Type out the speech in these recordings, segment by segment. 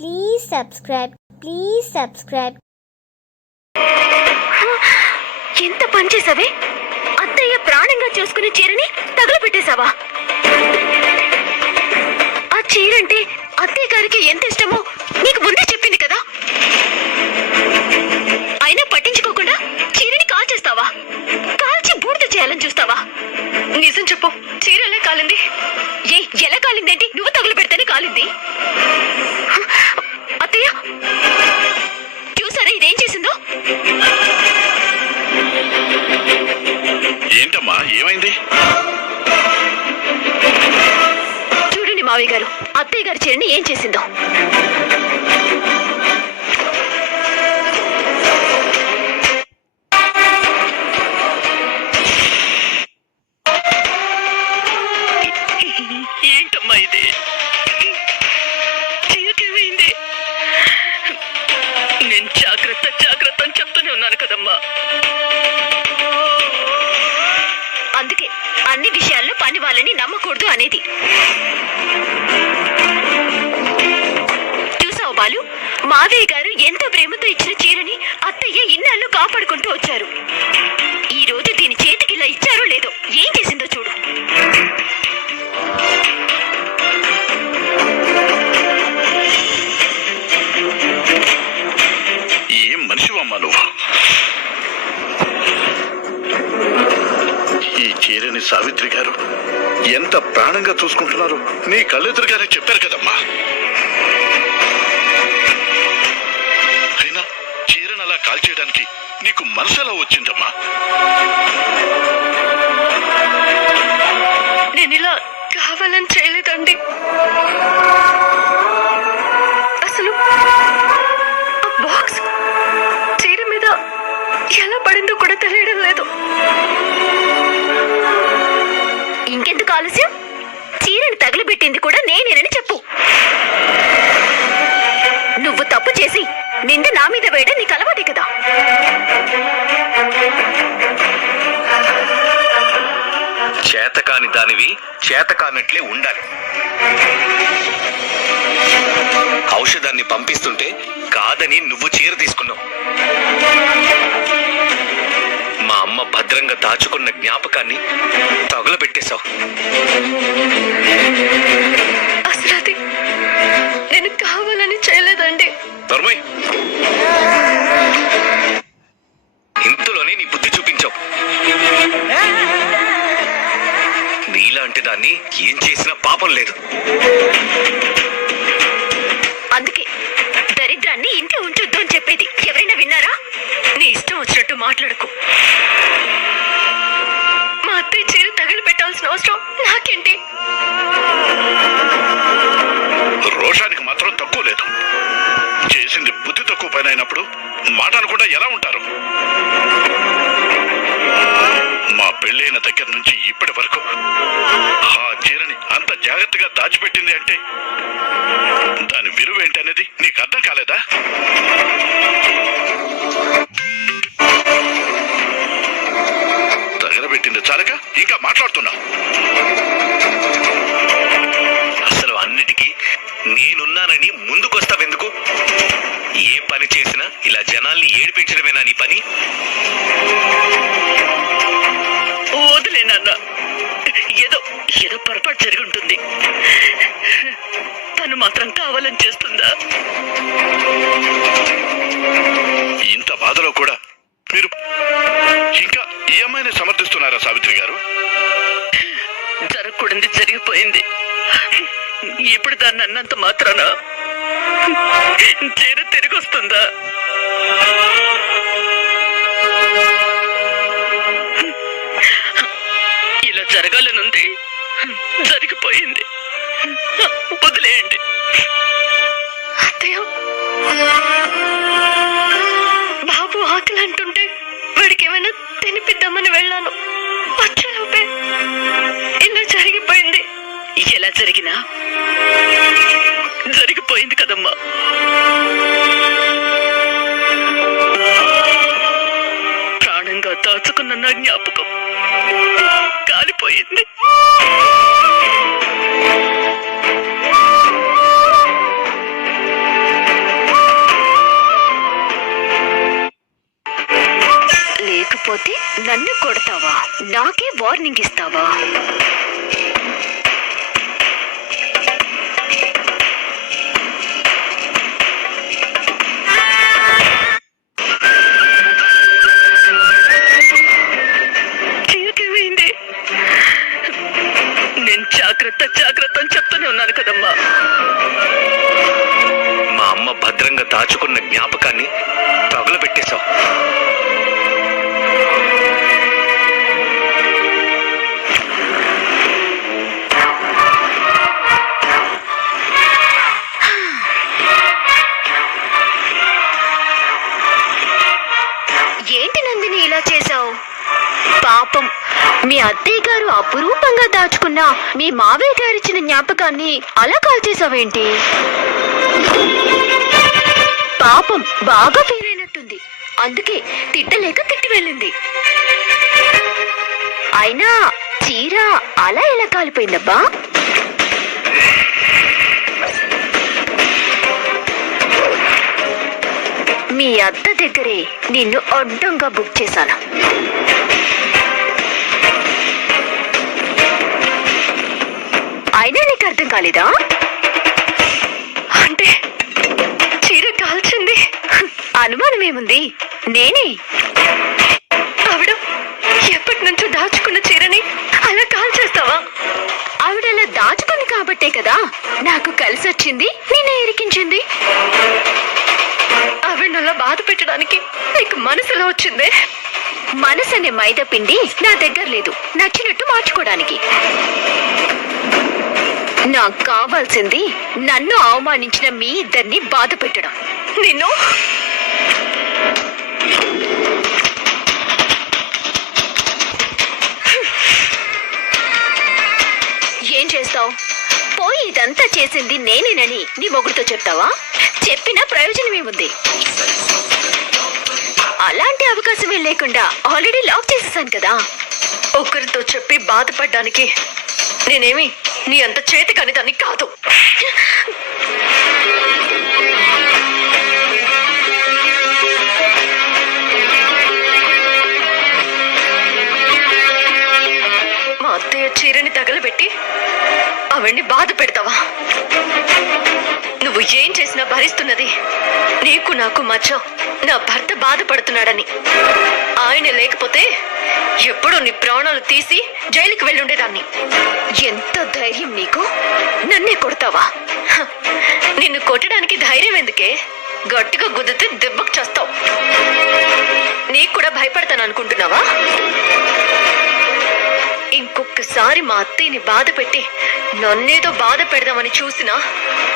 Please subscribe. Please subscribe. ఎంత పని చేసావే? అత్తయ్య ప్రాణంగా చూసుకునే చీరని తగలబెట్టేశావా? ఆ చీరంటే అత్తయ్య గారికి ఎంత ఇష్టమో నీకు ముందే చెప్పింది కదా. అయినా పట్టించుకోకుండా చీరని కాల్చేస్తావా? కాల్చి బూడిద చేయాలని చూస్తావా? నిజం చెప్పు, చీర ఎలా కాలింది? ఎలా కాలిందేంటి? నువ్వు తగులు పెడితేనే కాలింది. అత్తయ్య చూసారా ఇదేం చేసిందో? ఏంటమ్మా, ఏమైంది? చూడండి మావయ్య గారు, అత్తయ్య గారి చీరని ఏం చేసిందో. ఏంటమ్మా ఇది? చీరకేమైంది? నేను జాగ్రత్త జాగ్రత్త అని చెప్తూనే ఉన్నాను కదమ్మా. అందుకే అన్ని విషయాల్లో పని వాళ్ళని నమ్మకూడదు అనేది. చూసావు బాలు, మావయ్య గారు ఎంతో ప్రేమతో ఇచ్చిన చీరని అత్తయ్య ఇన్నాళ్ళు కాపాడుకుంటూ వచ్చారు. ఈ రోజు దీని చేతికి ఇలా ఇచ్చారో లేదో, ఏం చేసిందో చూడు. ఏం మనిషివమ్మా నువ్వు? ఈ చీరని సావిత్రి గారు ఎంత ప్రాణంగా చూసుకుంటున్నారు నీ కళ్ళెదురుగానే చెప్పారు కదమ్మా. అయినా చీరను అలా కాల్చేయడానికి నీకు మనసులా వచ్చిందమ్మా? నేను ఇలా కావాలని చేయలేదండి. అసలు బాక్స్ చీర మీద ఎలా పడిందో కూడా తెలియడం లేదు. ఇంకెందుకు ఆలస్యం? చీరని తగిలిపెట్టింది కూడా నేనేనని చెప్పు. నువ్వు తప్పు చేసి నింద నా మీద వేయడం నీకు అలవాటే కదా. చేతకాని దానివి చేతకానట్లే ఉండాలి. ఔషధాన్ని పంపిస్తుంటే కాదని నువ్వు చీర తీసుకున్నావు. మా అమ్మ భద్రంగా దాచుకున్న జ్ఞాపకాన్ని తగులబెట్టేశావు. అసలు అది నేను కావాలని చేయలేదండి. ధర్మయ్, ఇంతలోనే నీ బుద్ధి చూపించావు. నీలాంటి దాన్ని ఏం చేసినా పాపం లేదు. అందుకే దరిద్రాన్ని ఇంట్లో ఉంచొద్దు అని చెప్పేది. ఎవరైనా విన్నారా? నీ ఇష్టం వచ్చినట్టు మాట్లాడుకో. మా అత్తయ్య చీర తగిలి పెట్టాల్సిన అవసరం నాకేంటి? రోషానికి మాత్రం తక్కువ లేదు. చేసింది బుద్ధి తక్కువ పైన అయినప్పుడు మాట అనకుండా ఎలా ఉంటారు? మా పెళ్ళైన దగ్గర నుంచి ఇప్పటి వరకు ఆ చీరని అంత జాగ్రత్తగా దాచిపెట్టింది అంటే దాని విలువ ఏంటనేది నీకు అర్థం కాలేదా? తగలబెట్టింది చాలక ఇంకా మాట్లాడుతున్నా. అసలు అన్నిటికీ నేనున్నానని ముందుకొస్తావెందుకు? ఏ పని చేసినా ఇలా జనాల్ని ఏడిపించడమేనా నీ పని? వదిలేనన్నా, ఏదో ఏదో పొరపాటు జరిగి ఉంటుంది. తను మాత్రం కావాలని చేస్తుందా? ఇంత బాధలో కూడా మీరు ఇంకా ఈ అమ్మాయిని సమర్థిస్తున్నారా సావిత్రి గారు? జరగకూడదు జరిగిపోయింది. ఇప్పుడు దాన్ని అన్నంత మాత్రాన చీర తిరిగి వస్తుందా? ఇలా జరగాలనుంది, జరిగిపోయింది. వదిలేయండి. అత్తయ్య, బాబు ఆకలి అంటుంటే వాడికి ఏమైనా తినిపిద్దామని వెళ్ళాను. వచ్చేలోపే ఇలా జరిగిపోయింది. ఎలా జరిగినా జరిగిపోయింది కదమ్మా. ప్రాణంగా దాచుకున్న నా జ్ఞాపకం కాలిపోయింది. లేకపోతే నన్ను కొడతావా? నాకే వార్నింగ్ ఇస్తావా? చీరకేమైంది? నేను జాగ్రత్త జాగ్రత్త అని చెప్తూనే ఉన్నాను కదమ్మా. మా అమ్మ భద్రంగా దాచుకున్న జ్ఞాపకాన్ని తగులబెట్టేశావు. ఏంటి నందిని ఇలా చేశావు? పాపం మీ అత్తయ్య గారు అపురూపంగా దాచుకున్న మీ మావయ్య గారిచ్చిన జ్ఞాపకాన్ని అలా కాల్చేసావేంటి? పాపం బాగా ఫీల్ అయినట్టుంది, అందుకే తిట్టలేక తిట్టి వెళ్ళింది. అయినా చీర అలా ఎలా కాలిపోయిందబ్బా? మీ అత్త దగ్గరే నిన్ను అడ్డంగా బుక్ చేశాను. అయినా నీకు అర్థం కాలేదా? అంటే చీర కాల్చింది అనుమానం ఏముంది? నేనే. ఆవిడ ఎప్పటి నుంచో దాచుకున్న చీరని అలా కాల్చేస్తావా? ఆవిడలా దాచుకుంది కాబట్టే కదా నాకు కలిసి వచ్చింది, నేనే ఇరికించింది. ఆవిడలా బాధ పెట్టడానికి నీకు మనసులో వచ్చిందే? మనసు అనే మైదా పిండి నా దగ్గర లేదు నచ్చినట్టు మార్చుకోవడానికి. నాకు కావాల్సింది నన్ను అవమానించిన మీ ఇద్దరిని బాధ పెట్టడం. నిన్ను ఏం చేస్తావు? పోయి ఇదంతా చేసింది నేనేనని నీ మొగుడితో చెప్తావా? చెప్పినా ప్రయోజనం ఏముంది? అలాంటి అవకాశమే లేకుండా ఆల్రెడీ లాక్ చేసేసాను కదా. ఒకరితో చెప్పి బాధపడ్డానికి నేనేమి నీ అంత చేతి కాని దాన్ని కాదు. మా అత్తయ్య చీరని తగలబెట్టి అవన్నీ బాధ పెడతావా? నువ్వు ఏం చేసినా భరిస్తున్నది నీకు నాకు మధ్య నా భర్త బాధపడుతున్నాడని. ఆయన లేకపోతే ఎప్పుడో నీ ప్రాణాలు తీసి జైలుకి వెళ్ళుండేదాన్ని. ఎంత ధైర్యం నీకు? నన్నే కొడతావా? హ, నిన్ను కొట్టడానికి ధైర్యం ఎందుకే? గట్టిగా గుద్దితే దెబ్బకు చేస్తావు. నీకు కూడా భయపడతాను అనుకుంటున్నావా? ఇంకొకసారి మా అత్తయ్యని బాధ పెట్టి నన్నేదో బాధ పెడదామని చూసినా,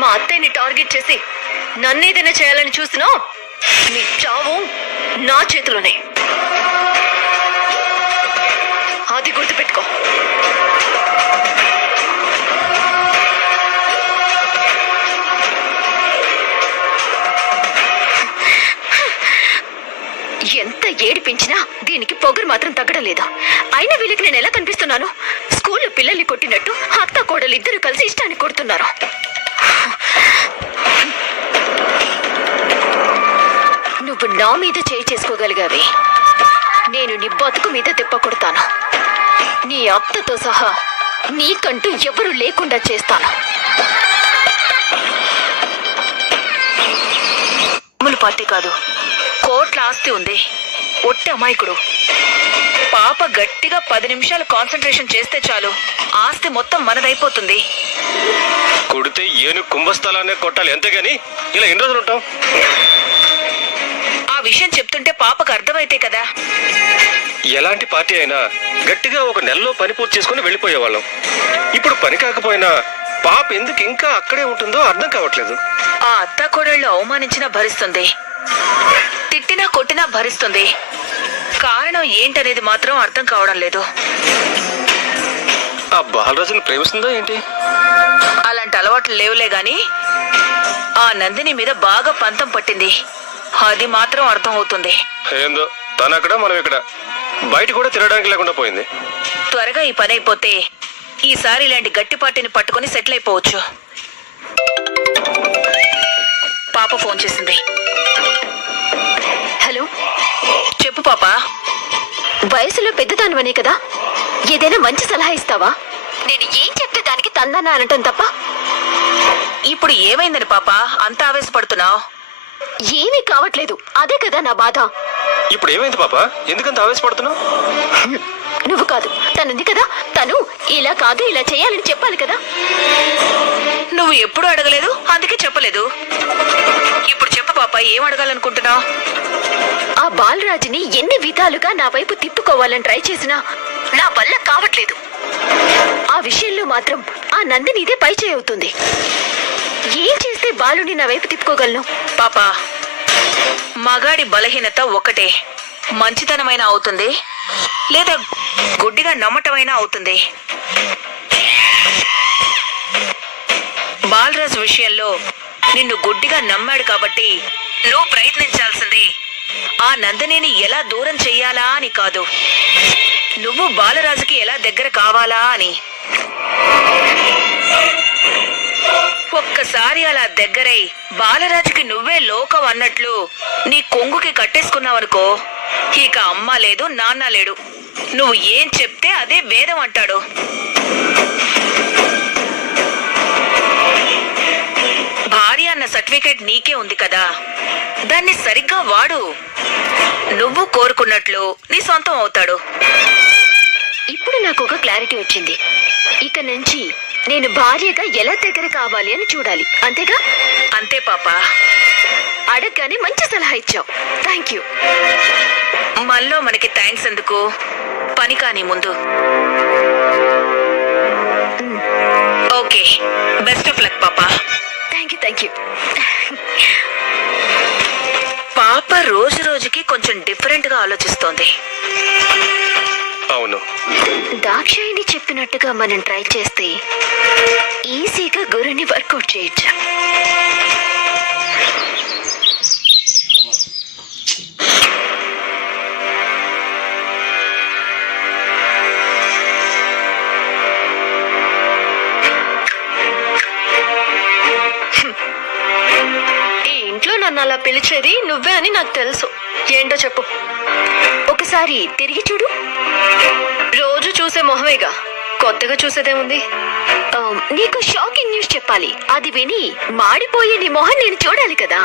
మా అత్తయ్యని టార్గెట్ చేసి నన్నేదైనా చేయాలని చూసినా నీ చావు నా చేతిలోనే. అది గుర్తుపెట్టుకో. ఎంత ఏడిపించినా దీనికి పొగరు మాత్రం తగ్గడం లేదు. అయినా వీళ్ళకి నేను ఎలా కనిపిస్తున్నాను? స్కూల్లో పిల్లల్ని కొట్టినట్టు అత్త కోడలు ఇద్దరు కలిసి ఇష్టాన్ని కొడుతున్నారు. నువ్వు నా మీద చేయి చేసుకోగలిగావి, నేను నీ బతుకు మీద దెబ్బ కొడతాను. నీ అత్తతో సహా నీకంటూ ఎవరు లేకుండా చేస్తాను. అమలు పార్టీ కాదు, కోట్ల ఆస్తి ఉంది. ఒట్టి అమాయకుడు. పాప గట్టిగా 10 నిమిషాలు కాన్సన్ట్రేషన్ చేస్తే చాలు ఆస్తి మొత్తం మనదైపోతుంది. కొడితే ఏను కుంభస్థలాన్నే కొట్టాలి, అంతేగాని ఇలా ఎన్ని రోజులు ఉంటాం? ఆ విషయం చెప్తుంటే పాపకు అర్థమైతే కదా. ఎలాంటి పార్టీ అయినా గట్టిగా ఒక నెలలో పని పూర్తి చేసుకుని వెళ్ళిపోయేవాళ్ళం. ఇప్పుడు పని కాకపోయినా పాప ఎందుకు ఇంకా అక్కడే ఉంటుందో అర్థం కావట్లేదు. ఆ అత్త కోడళ్ళు అవమానించినా భరిస్తుంది, తిట్టినా కొట్టినా భరిస్తుంది. కారణం ఏంటనేది మాత్రం అర్థం కావడం లేదు. ఆ బాలరాజుని ప్రేమిస్తుందా ఏంటి? అలాంటి అలవాట్లు లేవులే గాని ఆ నందిని మీద బాగా పంతం పట్టింది, అది మాత్రం అర్థం అవుతుంది. ఏందో తను అక్కడ మనం ఇక్కడ, బయట కూడా తినడానికి లేకుండా పోయింది. త్వరగా ఈ పని అయిపోతే ఈసారి ఇలాంటి గట్టి పార్టీని పట్టుకుని సెటిల్ అయిపోవచ్చు. పాప ఫోన్ చేసింది. హలో, చెప్పు పాప. వయసులో పెద్దదానివనే కదా, ఏదైనా మంచి సలహా ఇస్తావా? నేను ఏం చెప్తే దానికి తందన అనటం తప్ప. ఇప్పుడు ఏమైందని పాప అంత ఆవేశపడుతున్నావు? ఏమీ కావట్లేదు, అదే కదా నా బాధ. ఇప్పుడు ఏమైంది పాప, ఎందుకంత ఆవేశపడుతున్నావు? నువ్వు కాదు, తనుంది కదా, తను ఇలా కాదు ఇలా చేయాలని చెప్పాలి కదా. నువ్వు ఎప్పుడు అడగలేదు, అందుకే చెప్పలేదు. ఇప్పుడు చెప్పు పాప, ఏం అడగాలనుకుంటున్నావు? ఆ బాలరాజుని ఎన్ని విధాలుగా నా వైపు తిప్పుకోవాలని ట్రై చేసినా నా వల్ల కావట్లేదు. ఆ విషయంలో మాత్రం ఆ నందినిదే పై చేయి అవుతుంది. ఏం చేస్తే బాలుని నా వైపు తిప్పుకోగలను? పాప, మగాడి బలహీనత ఒకటే, మంచితనమైన అవుతుంది లేదా గుడ్డిగా నమ్మటమైనా అవుతుంది. బాలరాజు విషయంలో నిన్ను గుడ్డిగా నమ్మాడు కాబట్టి నువ్వు ప్రయత్నించాల్సింది ఆ నందినిని ఎలా దూరం చెయ్యాలా అని కాదు, నువ్వు బాలరాజుకి ఎలా దగ్గర కావాలా అని. ఒక్కసారి అలా దగ్గరై బాలరాజుకి నువ్వే లోకం అన్నట్లు నీ కొంగుకి కట్టేసుకున్నావనుకో, ఇక అమ్మ లేదు నాన్న లేడు, నువ్వు ఏం చెప్తే అదే వేదం అంటాడు. భార్య అన్న సర్టిఫికేట్ నీకే ఉంది కదా, దాన్ని సరిగ్గా వాడు. నువ్వు కోరుకున్నట్లు నీ సొంతం అవుతాడు. ఇప్పుడు నాకు ఒక క్లారిటీ వచ్చింది. ఇక నుంచి నేను భార్యగా ఎలా దగ్గర కావాలి అని చూడాలి, అంతేగా? అంతే పాప. అడగగానే మంచి సలహా ఇచ్చావు, థ్యాంక్ యూ. మనలో మనకి థ్యాంక్స్ ఎందుకు, పని కాని ముందు. ఓకే, బెస్ట్ ఆఫ్ లక్ పాప. Thank you. పాప రోజు రోజుకి కొంచెం డిఫరెంట్ గా ఆలోచిస్తోంది. అవును, దాక్షాయిని చెప్పినట్టుగా మనం ట్రై చేస్తే ఈజీగా గురుని వర్కౌట్ చేయొచ్చు. ఈ ఇంట్లో నన్ను అలా పిలిచేది నువ్వే అని నాకు తెలుసు. ఏంటో చెప్పు. ఒకసారి తిరిగి చూడు. రోజు చూసే మొహమేగా, కొత్తగా చూసేదేముంది? నీకు షాకింగ్ న్యూస్ చెప్పాలి. అది విని మాడిపోయే నీ మొహం నేను చూడాలి కదా.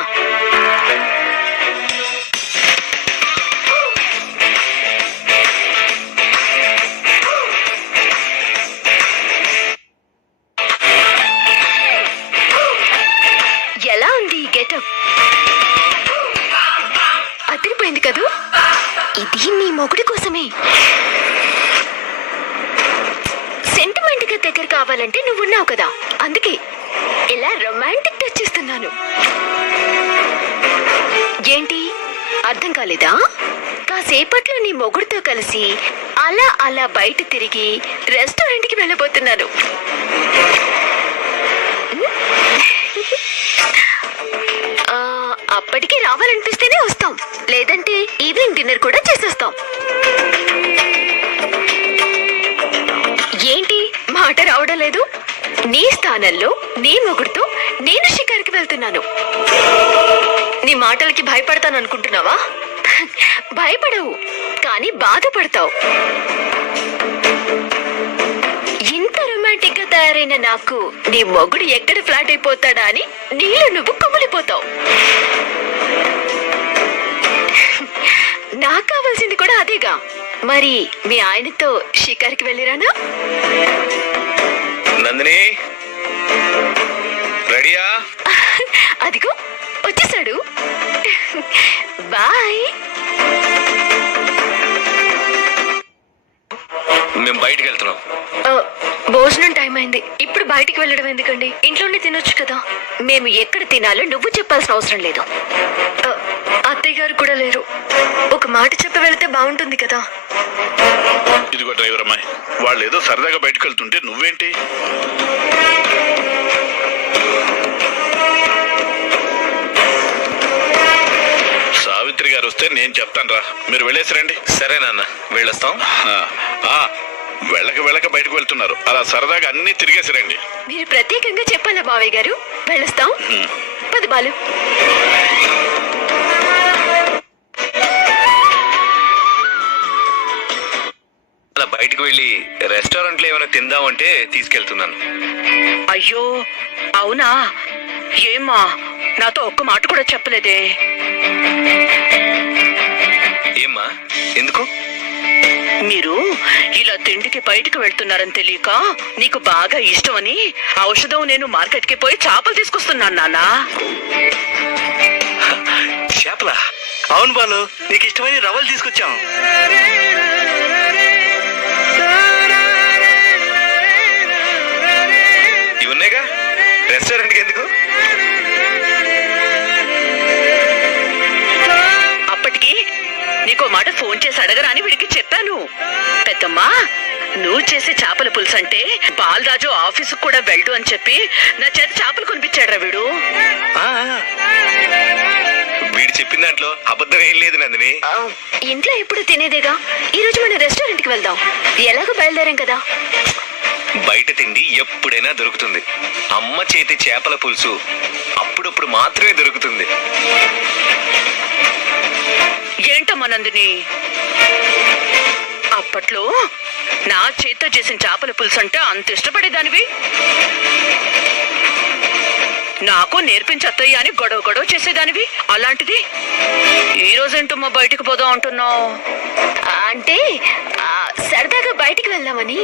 ఎలా ఉంది ఈ గెటప్? అదిరిపోయింది కదూ. ఇది నీ మొగుడి కోసమే. సెంటిమెంట్ గా దగ్గర కావాలంటే నువ్వున్నావు కదా, అందుకే ఇలా రొమాంటిక్ టచ్ ఇస్తున్నాను. ఏంటి అర్థం కాలేదా? కాసేపట్లో నీ మొగుడితో కలిసి అలా అలా బయట తిరిగి రెస్టారెంట్ కి వెళ్ళబోతున్నాను. అప్పటికి రావాలనిపిస్తేనే వస్తాం, లేదంటే ఈవినింగ్ డిన్నర్ కూడా చేసేస్తాం. ఏంటి మాట రావడం లేదు? నీ స్థానంలో నీ మొగుడుతో నేను షికారుకి వెళ్తున్నాను. నీ మాటలకి భయపడతాను అనుకుంటున్నావా? భయపడవు, కానీ బాధపడతావు. ఇంత రొమాంటిక్ గా తయారైన నాకు నీ మొగుడు ఎక్కడ ఫ్లాట్ అయిపోతాడా అని నీలో నువ్వు కుమిలిపోతావు. నాకు కావాల్సింది కూడా అదేగా. మరి మీ ఆయనతో షికార్కి వెళ్ళిరానా? నందిని, రెడీయా? అదిగో వచ్చేసాడు. బాయ్. మేము బయటికి వెళ్తున్నాం. భోజనం టైం అయింది, ఇప్పుడు బయటికి వెళ్ళడం ఎందుకండి? ఇంట్లోనే తినొచ్చు కదా. మేము ఎక్కడ తినాలో నువ్వు చెప్పాల్సిన అవసరం లేదు. అత్తయ్య గారు కూడా లేరు, ఒక మాట చెప్పి వెళ్తే బాగుంటుంది కదా. ఇదిగో డ్రైవర్ అమ్మాయి, వాళ్ళు ఏదో సరదాగా బయటకు వెళ్తుంటే నువ్వేంటి? సావిత్రి గారు వస్తే నేను చెప్తాను రా, మీరు వెళ్ళేసిరండి. సరే నాన్న, వెళ్ళొస్తాం. వెళ్ళక బయటకు వెళ్తున్నారు, అలా సరదాగా అన్ని తిరిగేసిరండి. మీరు ప్రత్యేకంగా చెప్పాలా బావయ్య గారు? వెళ్ళొస్తాం. పది బాలు. బయటకు వెళ్ళి రెస్టారెంట్లో ఏమైనా తిందామంటే తీసుకెళ్తున్నాను. అయ్యో అవునా? ఏమ్మా నాతో ఒక్క మాట కూడా చెప్పలేదే. ఏమ్మా, ఎందుకు? మీరు ఇలా తిండికి బయటకు వెళ్తున్నారని తెలియక నీకు బాగా ఇష్టమని ఔషధం నేను మార్కెట్కి పోయి చేపలు తీసుకొస్తున్నాను నాన్నా. చేపలా? అవును బాలు, నీకు ఇష్టమైన రవ్వలు తీసుకొచ్చాం. ఇవి ఉన్నాయిగా, రెస్టారెంట్కి ఎందుకు? అప్పటికి నీకో మాట ఫోన్ చేసి అడగరా అని వీడికి చెప్పాను. పెద్దమ్మా, నువ్వు చేసే చేపల పులుసు అంటే బాలరాజు ఆఫీసుకు కూడా వెళ్దు అని చెప్పి నా చేత చేపలు కొనిపించాడురా వీడు. వీడు చెప్పిన దాంట్లో అబద్ధం ఏం లేదు నందిని. ఇంట్లో ఎప్పుడు తినేదేగా. ఈ రోజు మన రెస్టారెంట్ కి వెళ్దాం. ఎలాగో బయలుదేరాం కదా. బయట తిండి ఎప్పుడైనా దొరుకుతుంది. అమ్మ చేతి చేపల పులుసు అప్పుడప్పుడు మాత్రమే దొరుకుతుంది. ఏంటమ్మా నందిని, అప్పట్లో నా చేత్తో చేసిన చేపల పులుసు అంటే అంత ఇష్టపడేదానివి. నాకు నేర్పించత్తయ్య అని గొడవ గొడవ చేసేదానివి. అలాంటిది ఈ రోజేంటమ్మా బయటికి పోదాం అంటున్నావు? అంటే సరదాగా బయటికి వెళ్దామని.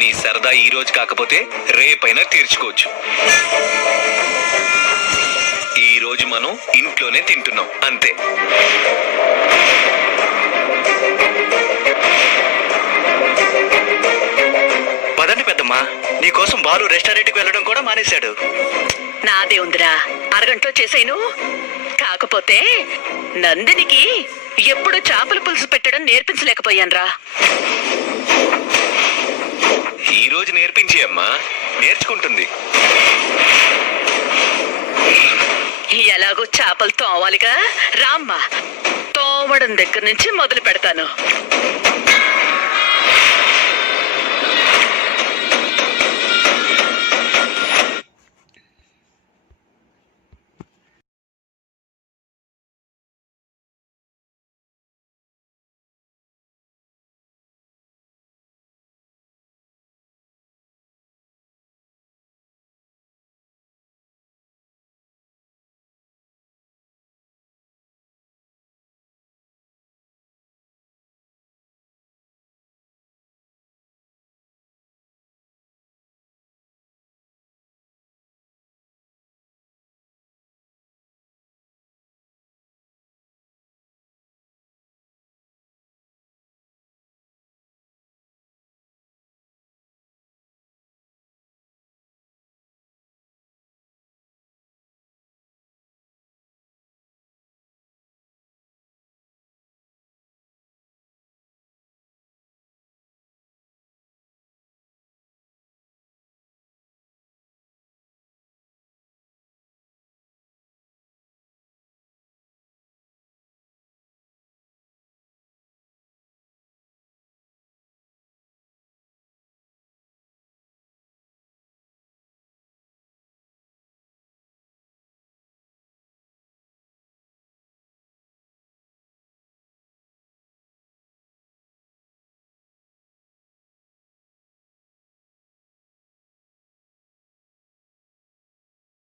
నీ సరదా ఈ రోజు కాకపోతే రేపైనా తీర్చుకోవచ్చు. ఈ రోజు మనం ఇంట్లోనే తింటున్నాం అంతే. పదండి పెద్దమ్మా, నీకోసం బాలు రెస్టారెంట్కి వెళ్ళడం కూడా మానేశాడు. నాదే ఉందిరా, అరగంటలో చేసేను. కాకపోతే నందినికి ఎప్పుడు చేపల పులుసు పెట్టడం నేర్పించలేకపోయానురా. ఈ రోజు నేర్పించి అమ్మా, నేర్చుకుంటుంది. ఎలాగో చేపలు తోవాలిగా, రామ్మా తోమడం దగ్గర నుంచి మొదలు పెడతాను.